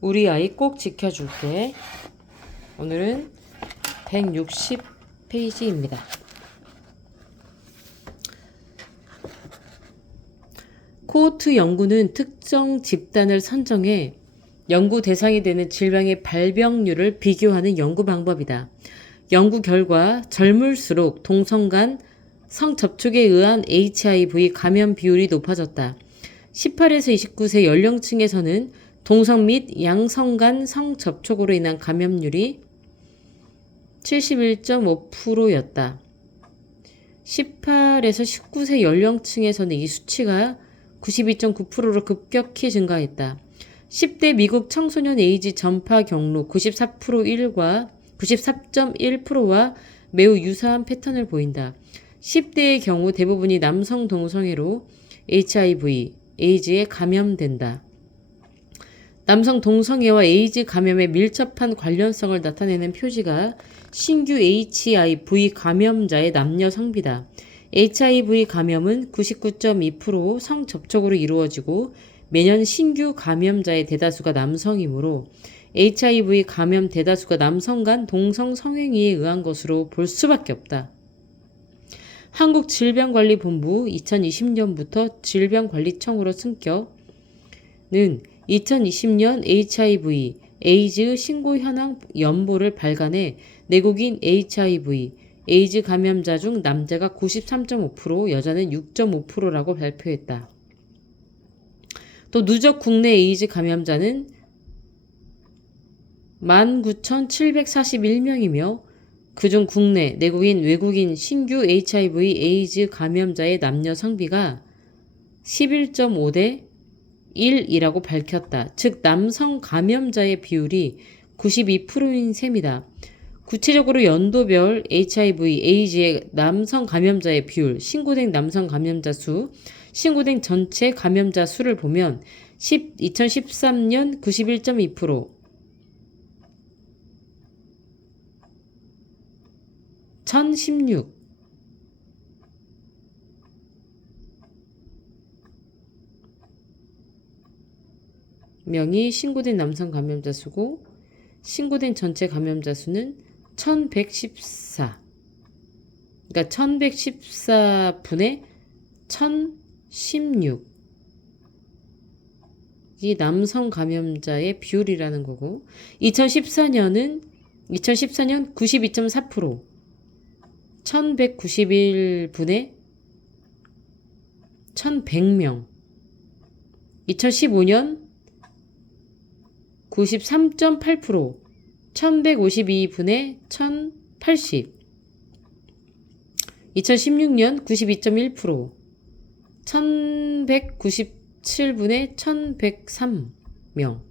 우리 아이 꼭 지켜줄게. 오늘은 160페이지입니다. 코호트 연구는 특정 집단을 선정해 연구 대상이 되는 질병의 발병률을 비교하는 연구 방법이다. 연구 결과 젊을수록 동성 간 성접촉에 의한 HIV 감염 비율이 높아졌다. 18에서 29세 연령층에서는 동성 및 양성 간 성접촉으로 인한 감염률이 71.5%였다. 18에서 19세 연령층에서는 이 수치가 92.9%로 급격히 증가했다. 10대 미국 청소년 에이즈 전파 경로 94.1과 94.1%와 매우 유사한 패턴을 보인다. 10대의 경우 대부분이 남성 동성애로 HIV, 에이즈에 감염된다. 남성 동성애와 에이즈 감염에 밀접한 관련성을 나타내는 표지가 신규 HIV 감염자의 남녀 성비다. HIV 감염은 99.2% 성접촉으로 이루어지고 매년 신규 감염자의 대다수가 남성이므로 HIV 감염 대다수가 남성 간 동성 성행위에 의한 것으로 볼 수밖에 없다. 한국질병관리본부 2020년부터 질병관리청으로 승격은 2020년 HIV, 에이즈 신고 현황 연보를 발간해 내국인 HIV, 에이즈 감염자 중 남자가 93.5%, 여자는 6.5%라고 발표했다. 또 누적 국내 에이즈 감염자는 19,741명이며 그중 국내, 내국인, 외국인 신규 HIV, 에이즈 감염자의 남녀 성비가 11.5대 1이라고 밝혔다. 즉 남성 감염자의 비율이 92%인 셈이다. 구체적으로 연도별 HIV, 에이즈의 남성 감염자의 비율, 신고된 남성 감염자 수, 신고된 전체 감염자 수를 보면 2013년 91.2%, 1016, 명이 신고된 남성 감염자 수고 신고된 전체 감염자 수는 1114. 그러니까 1114분의 1016. 이 남성 감염자의 비율이라는 거고 2014년 92.4%. 1191분의 1100명. 2015년 93.8%, 1152분의 1080, 2016년 92.1%, 1197분의 1103명,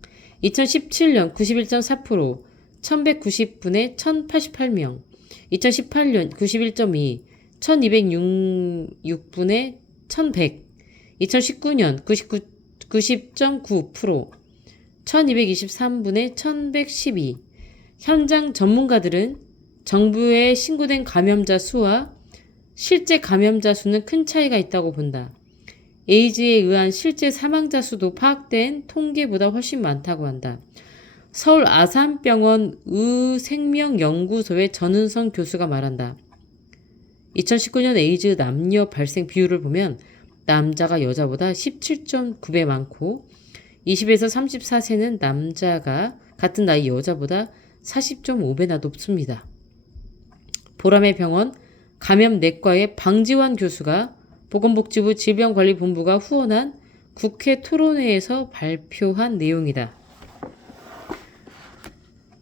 2017년 91.4%, 1190분의 1088명, 2018년 91.2, 1206분의 1100, 2019년 90.9%, 1223분의 1112. 현장 전문가들은 정부의 신고된 감염자 수와 실제 감염자 수는 큰 차이가 있다고 본다. 에이즈에 의한 실제 사망자 수도 파악된 통계보다 훨씬 많다고 한다. 서울 아산병원 의생명연구소의 전은성 교수가 말한다. 2019년 에이즈 남녀 발생 비율을 보면 남자가 여자보다 17.9배 많고 20에서 34세는 남자가 같은 나이 여자보다 40.5배나 높습니다. 보람의 병원 감염내과의 방지환 교수가 보건복지부 질병관리본부가 후원한 국회 토론회에서 발표한 내용이다.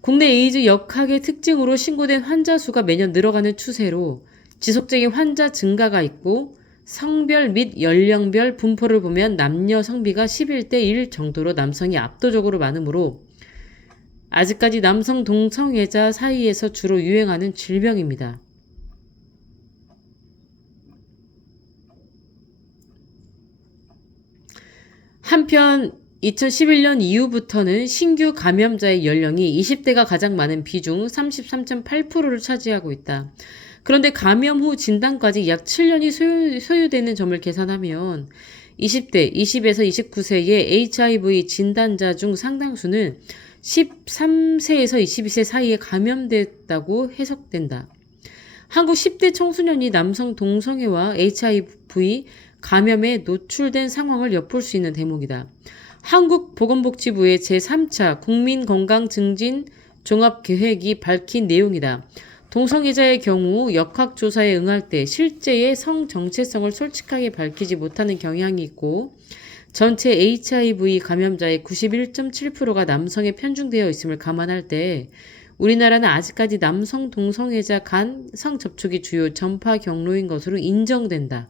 국내 에이즈 역학의 특징으로 신고된 환자 수가 매년 늘어가는 추세로 지속적인 환자 증가가 있고 성별 및 연령별 분포를 보면 남녀 성비가 11대 1 정도로 남성이 압도적으로 많으므로 아직까지 남성 동성애자 사이에서 주로 유행하는 질병입니다. 한편 2011년 이후부터는 신규 감염자의 연령이 20대가 가장 많은 비중 33.8%를 차지하고 있다. 그런데 감염 후 진단까지 약 7년이 소요되는 점을 계산하면 20대, 20에서 29세의 HIV 진단자 중 상당수는 13세에서 22세 사이에 감염됐다고 해석된다. 한국 10대 청소년이 남성 동성애와 HIV 감염에 노출된 상황을 엿볼 수 있는 대목이다. 한국보건복지부의 제3차 국민건강증진 종합계획이 밝힌 내용이다. 동성애자의 경우 역학조사에 응할 때 실제의 성 정체성을 솔직하게 밝히지 못하는 경향이 있고 전체 HIV 감염자의 91.7%가 남성에 편중되어 있음을 감안할 때 우리나라는 아직까지 남성 동성애자 간 성접촉이 주요 전파 경로인 것으로 인정된다.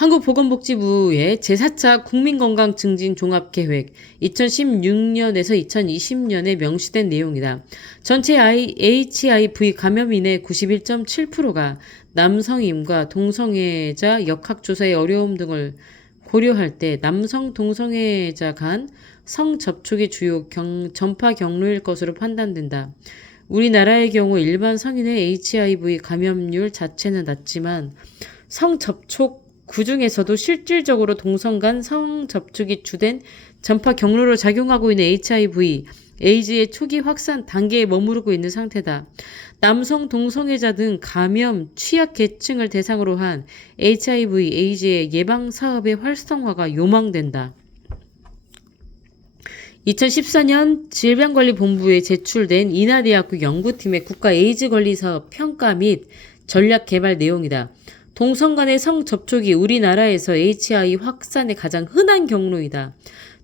한국보건복지부의 제4차 국민건강증진 종합계획 2016년에서 2020년에 명시된 내용이다. 전체 HIV 감염인의 91.7%가 남성임과 동성애자 역학조사의 어려움 등을 고려할 때 남성 동성애자 간 성접촉이 주요 전파 경로일 것으로 판단된다. 우리나라의 경우 일반 성인의 HIV 감염률 자체는 낮지만 성접촉 그중에서도 실질적으로 동성 간 성접촉이 주된 전파 경로로 작용하고 있는 HIV, 에이즈의 초기 확산 단계에 머무르고 있는 상태다. 남성 동성애자 등 감염 취약 계층을 대상으로 한 HIV, 에이즈의 예방 사업의 활성화가 요망된다. 2014년 질병관리본부에 제출된 인하대학교 연구팀의 국가 에이즈 관리 사업 평가 및 전략 개발 내용이다. 동성 간의 성접촉이 우리나라에서 HIV 확산의 가장 흔한 경로이다.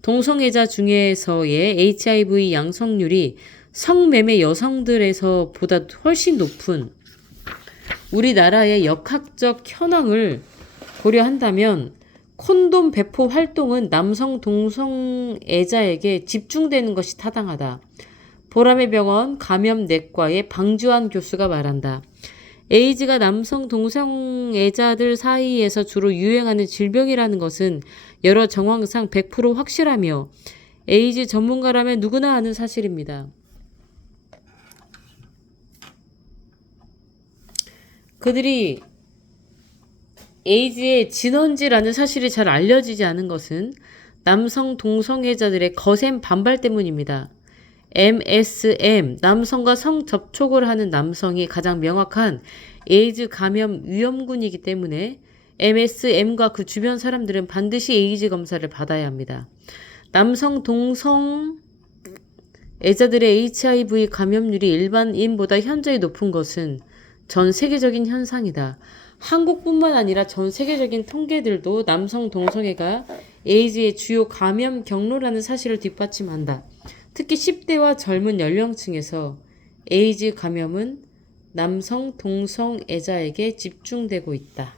동성애자 중에서의 HIV 양성률이 성매매 여성들에서 보다 훨씬 높은 우리나라의 역학적 현황을 고려한다면 콘돔 배포 활동은 남성 동성애자에게 집중되는 것이 타당하다. 보람의 병원 감염내과의 방주환 교수가 말한다. 에이즈가 남성 동성애자들 사이에서 주로 유행하는 질병이라는 것은 여러 정황상 100% 확실하며 에이즈 전문가라면 누구나 아는 사실입니다. 그들이 에이즈의 진원지라는 사실이 잘 알려지지 않은 것은 남성 동성애자들의 거센 반발 때문입니다. MSM, 남성과 성접촉을 하는 남성이 가장 명확한 에이즈 감염 위험군이기 때문에 MSM과 그 주변 사람들은 반드시 에이즈 검사를 받아야 합니다. 남성 동성애자들의 HIV 감염률이 일반인보다 현저히 높은 것은 전 세계적인 현상이다. 한국뿐만 아니라 전 세계적인 통계들도 남성 동성애가 에이즈의 주요 감염 경로라는 사실을 뒷받침한다. 특히 10대와 젊은 연령층에서 에이즈 감염은 남성 동성애자에게 집중되고 있다.